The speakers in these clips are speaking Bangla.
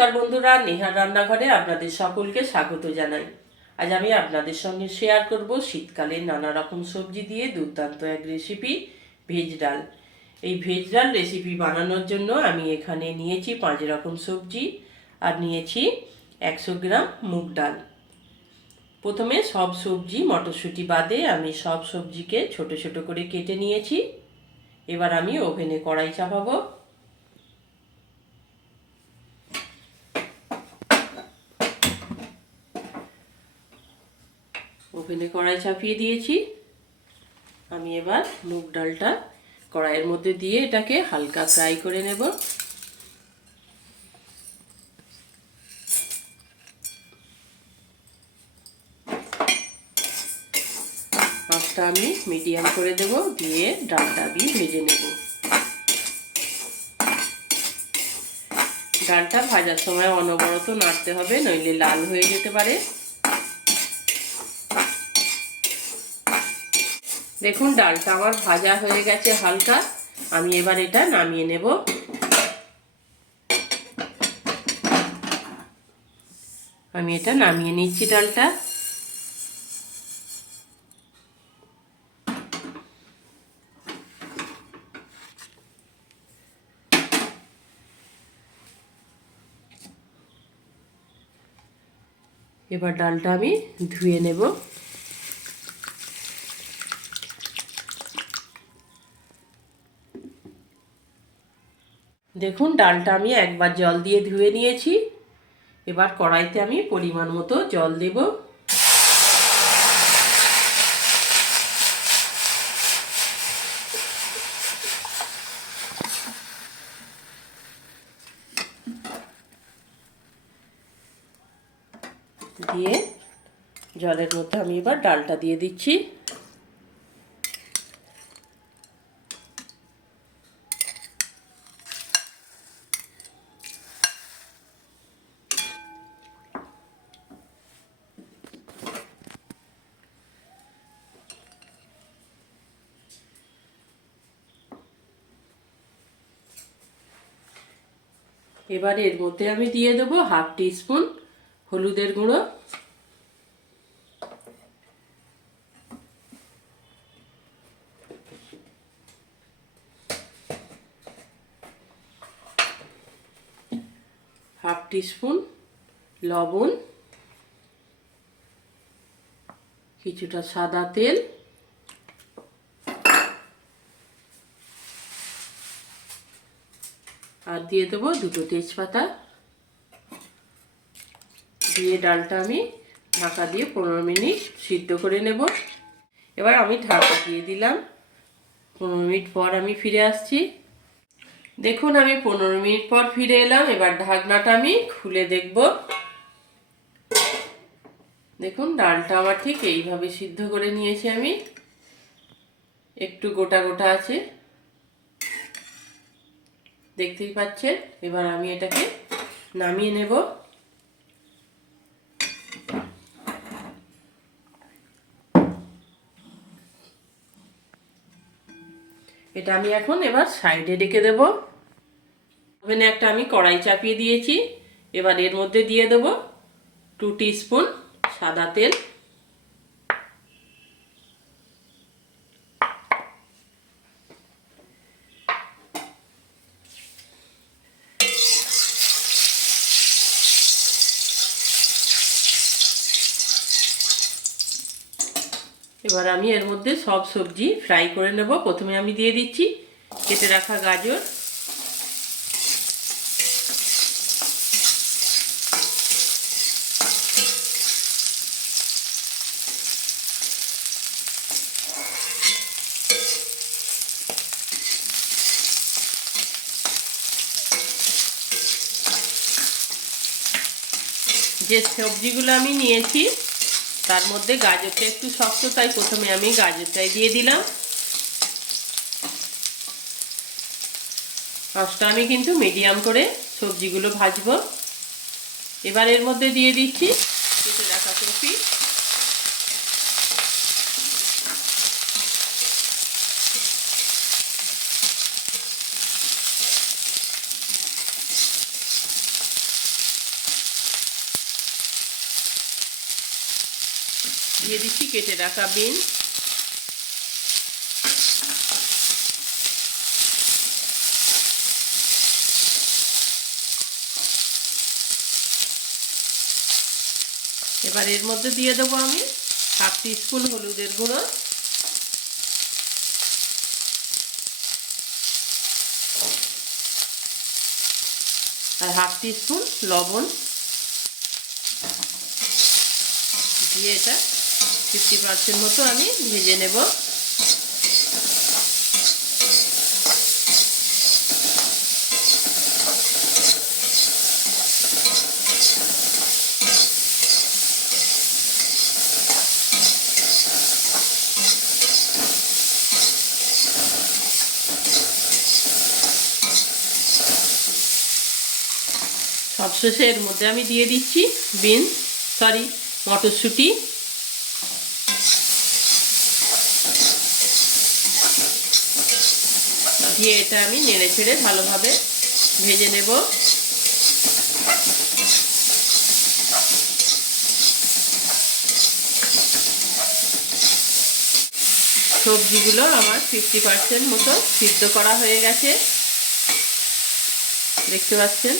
নমস্কার বন্ধুরা, নেহার রান্নাঘরে আপনাদের সকলকে স্বাগত জানাই। আজ আমি আপনাদের সঙ্গে শেয়ার করব শীতকালে নানা রকম সবজি দিয়ে দুর্দান্ত এক রেসিপি, ভেজ ডাল। এই ভেজ ডাল রেসিপি বানানোর জন্য আমি এখানে নিয়েছি 5 রকম সবজি আর নিয়েছি 100 গ্রাম মুগ ডাল। প্রথমে সব সবজি মটরশুঁটি বাদে আমি সব সবজিকে ছোট ছোট করে কেটে নিয়েছি। এবার আমি ওভেনে কড়াই চাপাবো। ওভেনে কড়াই চাপিয়ে দিয়েছি। আমি এবার মুগ ডালটা কড়াইয়ের মধ্যে দিয়ে এটাকে হালকা ফ্রাই করে নেব। আঁচটা আমি মিডিয়াম করে দেব, দিয়ে ডালটা আমি ভেজে নেব। ডালটা ভাজার সময় অনবরত নাড়তে হবে, নইলে লাল হয়ে যেতে পারে। দেখুন ডালটা আমার ভাজা হয়ে গেছে হালকা। আমি এবার এটা নামিয়ে নেব। আমি এটা নামিয়ে নিচ্ছি ডালটা। এবার ডালটা আমি ধুয়ে নেব। দেখুন ডালটা আমি একবার জল দিয়ে ধুয়ে নিয়েছি। এবার কড়াইতে আমি পরিমাণ মতো জল দেব। দিয়ে জলের মধ্যে আমি এবার ডালটা দিয়ে দিচ্ছি। এবার এর মধ্যে আমি দিয়ে দেবো 1/2 টিস্পুন হলুদের গুঁড়ো, 1/2 টিস্পুন লবণ, কিছুটা সাদা তেল, আর দিয়ে দেবো 2টো তেজপাতা। দিয়ে ডালটা আমি ঢাকা দিয়ে 15 মিনিট সিদ্ধ করে নেব। এবার আমি ঢাকা দিয়ে দিলাম। 15 মিনিট পর আমি ফিরে আসছি। দেখুন আমি 15 মিনিট পর ফিরে এলাম। এবার ঢাকনাটা আমি খুলে দেখব। দেখুন ডালটা আমার ঠিক এইভাবে সিদ্ধ করে নিয়েছি আমি, একটু গোটা গোটা আছে, দেখতেই পাচ্ছেন। এবার আমি এটাকে নামিয়ে নেব। এটা আমি এখন এবার সাইডে রেখে দেব। ওভেনে একটা আমি কড়াই চাপিয়ে দিয়েছি। এবার এর মধ্যে দিয়ে দেব 2 টিস্পুন সাদা তেল, এবার আমি এর মধ্যে সব সবজি ফ্রাই করে নেব। প্রথমে আমি দিয়ে দিচ্ছি কেটে রাখা গাজর, যে সবজিগুলো আমি নিয়েছি তার মধ্যে গাজরটা একটু শক্ত, তাই প্রথমে আমি গাজরটাই দিয়ে দিলাম। আঁচটা আমি কিন্তু মিডিয়াম করে সবজিগুলো ভাজবো। এবার এর মধ্যে দিয়ে দিচ্ছি কেটে রাখা কপি, দিয়ে দিচ্ছি কেটে রাখা বিনস। এবার এর মধ্যে দিয়ে দেবো আমি হাফ টিস্পুন হলুদের গুঁড়ো, আর হাফ টিস্পুন লবণ দিয়ে এটা 50% মতো আমি ভেজে নেব। সবশেষে এর মধ্যে আমি দিয়ে দিচ্ছি মটরশুঁটি, দিয়ে এটা আমি নেড়ে ছেড়ে ভালোভাবে ভেজে নেব। সবজিগুলো আমার 50% মতো সিদ্ধ করা হয়ে গেছে, দেখতে পাচ্ছেন।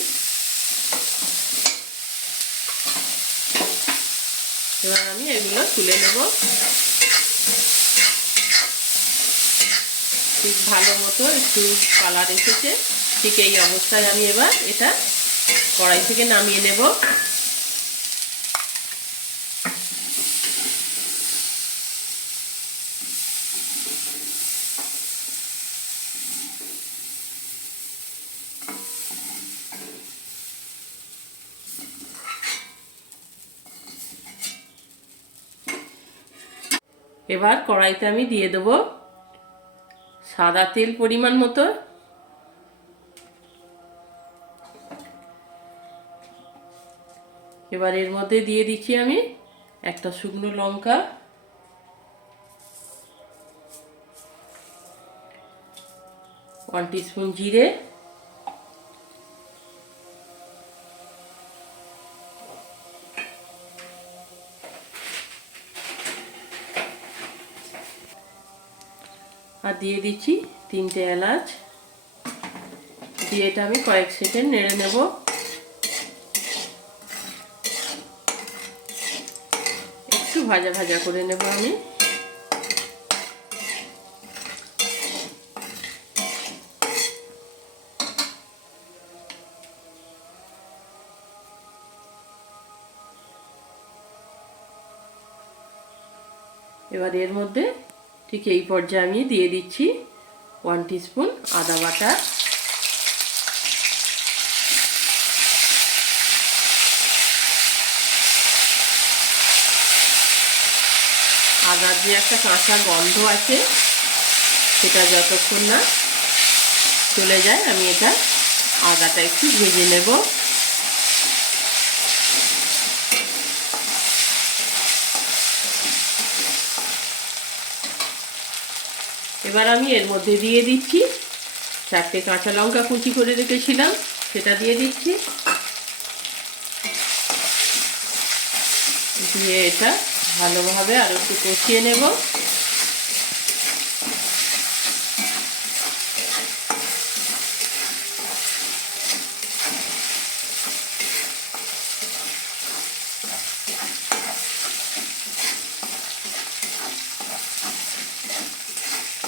এবার আমি এগুলো তুলে নেব। ঠিক ভালো মতো একটু কালার এসেছে, ঠিক এই অবস্থায় আমি এবার এটা কড়াই থেকে নামিয়ে নেব। এবার কড়াইতে আমি দিয়ে দেব সাদা তেল পরিমাণ মতো, এবার এর মধ্যে দিয়ে দিচ্ছি আমি একটা শুকনো লঙ্কা, 1 টিস্পুন জিরে, আর দিয়ে দিচ্ছি 3টে এলাচ, দিয়ে এটা আমি কয়েক সেকেন্ড নেড়ে নেব। একটু ভাজা ভাজা করে নেব আমি। এবার এর মধ্যে ঠিক এই পর্যায়ে আমি দিয়ে দিচ্ছি 1 টিস্পুন আদা বাটা, আদার যে একটা কাঁচা গন্ধ আছে সেটা যতক্ষণ না চলে যায় আমি এটা আদাটা একটু ভেজে নেব। এবার আমি এর মধ্যে দিয়ে দিচ্ছি 4টে কাঁচা লঙ্কা কুচি করে রেখেছিলাম, সেটা দিয়ে দিচ্ছি, দিয়ে এটা ভালোভাবে আর একটু কষিয়ে নেব।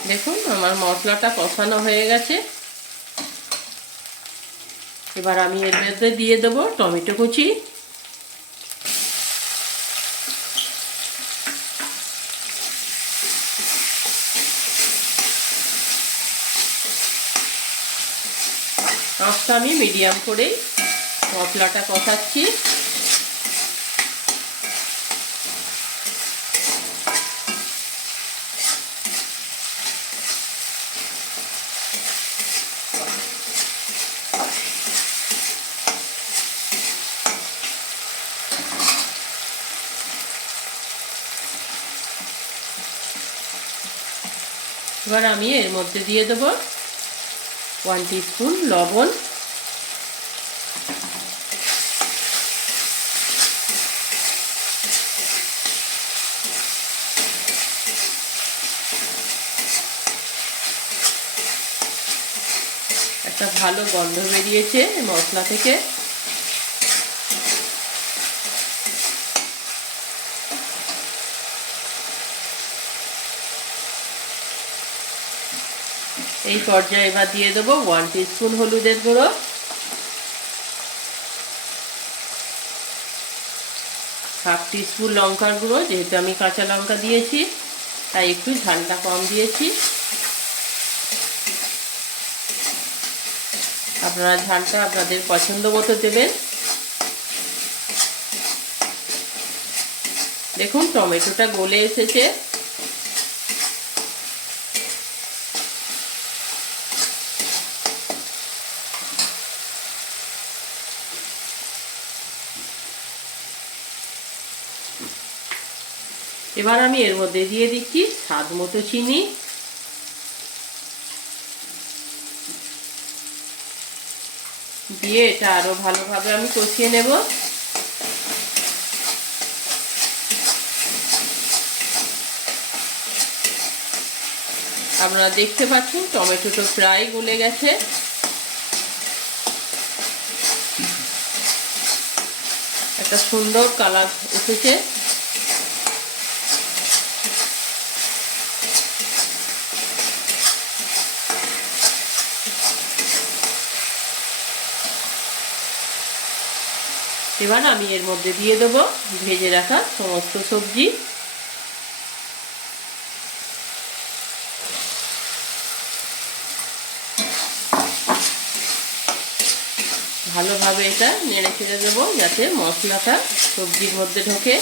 দেখুন আমার মশলাটা কষানো হয়ে গেছে। এবার আমি এর মধ্যে দিয়ে দেবো টমেটো কুচি, আঁচটা আমি মিডিয়াম করেই মশলাটা কষাচ্ছি। এবার আমি এর মধ্যে দিয়ে দেবো 1 টিস্পুন লবণ, একটা ভালো গন্ধ বেরিয়েছে মশলা থেকে। এই পর্যায়ে এবার দিয়ে দেবো 1 টিস্পুন হলুদের গুঁড়ো, হাফ টিস্পুন লঙ্কার গুঁড়ো, যেহেতু আমি কাঁচা লঙ্কা দিয়েছি তাই একটু ঝালটা কম দিয়েছি। আপনারা ঝালটা আপনাদের পছন্দ মতো দেবেন। দেখুন টমেটোটা গলে এসেছে। এবার আমি এর মধ্যে দিয়ে দিচ্ছি স্বাদ মতো চিনি, দিয়ে এটা আরো ভালোভাবে আমি কষিয়ে নেব। আপনারা দেখতে পাচ্ছেন টমেটোটা প্রায় গলে গেছে। একটা সুন্দর কালার এসেছে। এবার আমি এর মধ্যে দিয়ে দেবো ভেজে রাখা সমস্ত সবজি। ভালোভাবে এটা নেড়ে চেড়ে দেবো যাতে মশলাটা সবজির মধ্যে ঢোকে।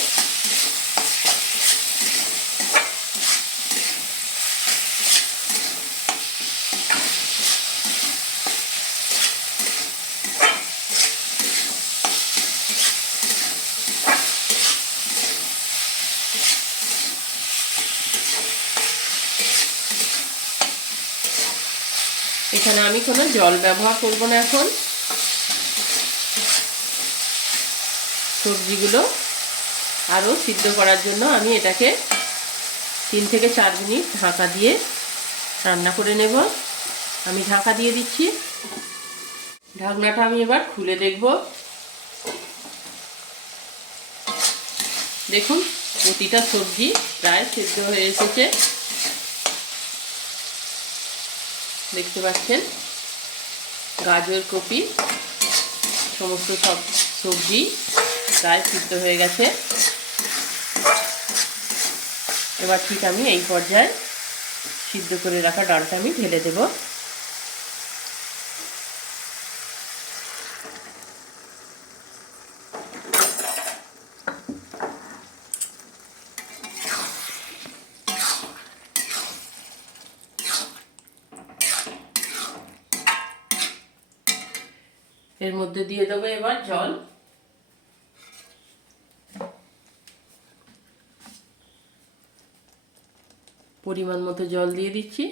এখানে আমি কোনো জল ব্যবহার করব না। এখন সবজিগুলো আরও সিদ্ধ করার জন্য আমি এটাকে 3 থেকে 4 মিনিট ঢাকা দিয়ে রান্না করে নেব। আমি ঢাকা দিয়ে দিচ্ছি। ঢাকনাটা আমি এবার খুলে দেখব। দেখুন প্রতিটা সবজি প্রায় সিদ্ধ হয়ে এসেছে। দেখতে পাচ্ছেন গাজর, কপি সমস্ত সব সবজি প্রায় সিদ্ধ হয়ে গেছে। এবার ঠিক আমি এই পর্যায়ে সিদ্ধ করে রাখা ডালটা আমি ঢেলে দেব। এর মধ্যে দিয়ে দেবো এবার জল। পরিমাণ মতো জল দিয়ে দিচ্ছি।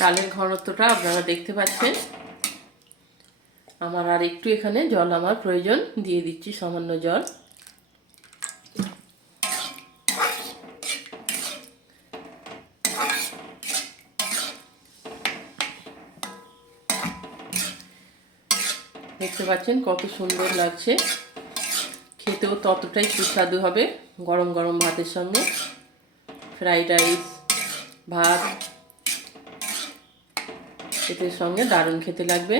ডালের ঘনত্বটা আপনারা দেখতে পাচ্ছেন। আমার আর একটু এখানে জল আমার প্রয়োজন, দিয়ে দিচ্ছি সামান্য জল। দেখতে পাচ্ছেন কত সুন্দর লাগছে, খেতেও ততটাই সুস্বাদু হবে গরম গরম ভাতের সঙ্গে। ফ্রাইড রাইস, ভাত এটার সঙ্গে দারুণ খেতে লাগবে।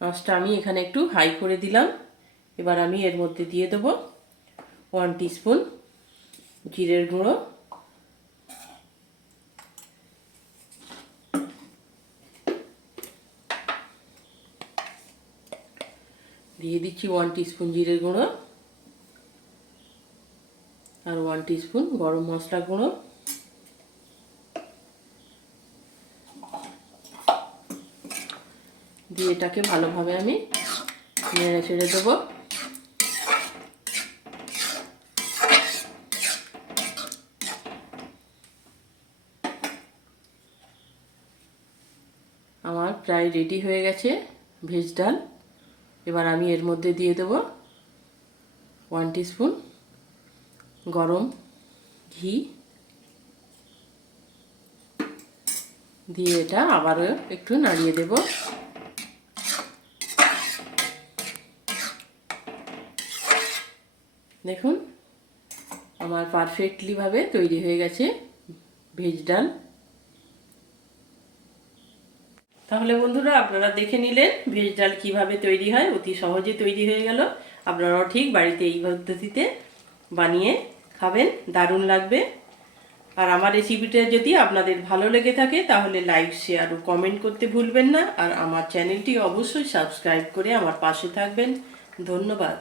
আঁচটা আমি এখানে একটু হাই করে দিলাম। এবার আমি এর মধ্যে দিয়ে দেবো 1 টিস্পুন জিরের গুঁড়ো, দিয়ে দিচ্ছি 1 টিস্পুন জিরের গুঁড়ো আর 1 টিস্পুন গরম মশলা গুঁড়ো। দিয়ে এটাকে ভালোভাবে আমি নেড়ে চেড়ে দেবো। আমার প্রায় রেডি হয়ে গেছে ভেজ ডাল। এবার আমি এর মধ্যে দিয়ে দেব 1 টিস্পুন গরম ঘি, দিয়ে এটা আবারও একটু নাড়িয়ে দেব। দেখুন আমার পারফেক্টলি ভাবে তৈরি হয়ে গেছে ভেজ ডাল। তাহলে বন্ধুরা আপনারা দেখে নিলেন ভেজ ডাল কীভাবে তৈরি হয়, অতি সহজে তৈরি হয়ে গেল। আপনারাও ঠিক বাড়িতে এই পদ্ধতিতে বানিয়ে খাবেন, দারুণ লাগবে। আর আমার রেসিপিটা যদি আপনাদের ভালো লেগে থাকে তাহলে লাইক, শেয়ার ও কমেন্ট করতে ভুলবেন না। আর আমার চ্যানেলটি অবশ্যই সাবস্ক্রাইব করে আমার পাশে থাকবেন। ধন্যবাদ।